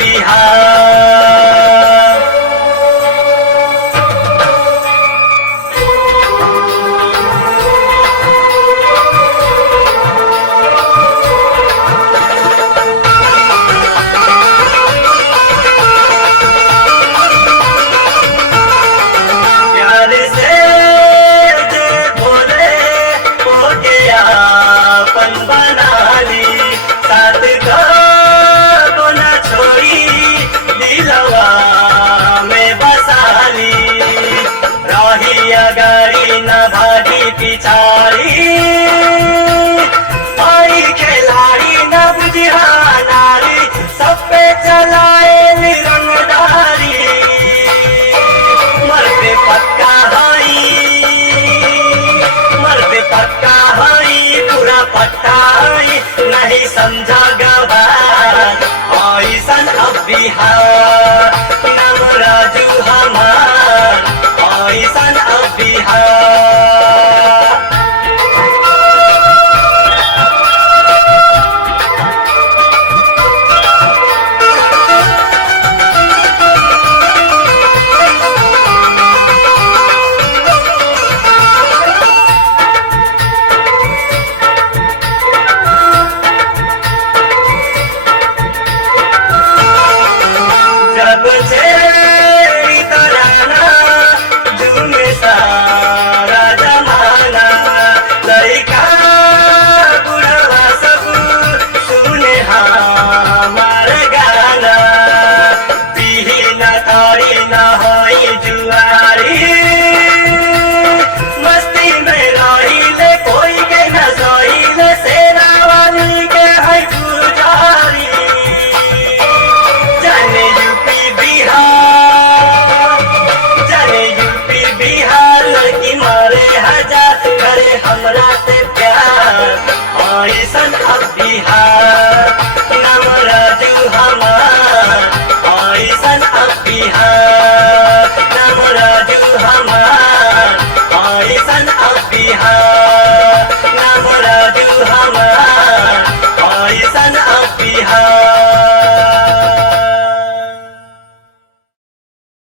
बिहार। प्यार से जे बोले ओके आपन बना ली, साथ को न छोड़ी दिलवा में बसा ली। रही अगाड़ी न भागी पिछाड़ी, आई खिलाड़ी न बुझिया नारी, सब पे चलाए रंगदारी। मरते पक्का हाई, मरते पक्का हाई, पूरा पक्का हाई, नहीं समझा गवार ऐसन अब बिहार। नाम राजू हमार ऐसन अब बिहार। जब छेड़ी तराना झूमे सारा जमाना, लड़का बुढ़वा सब सुने हमार गाना। पीही न तारी न होई जुआरी, मस्ती में रही ले कोई के न सोई ले, सेना वाली के है पुजारी। जाने यूपी बिहार, लड़की मारे हजार, करे हमरा से प्यार ऐसन अब बिहार। नाम राजू हमार ऐसन अब बिहार।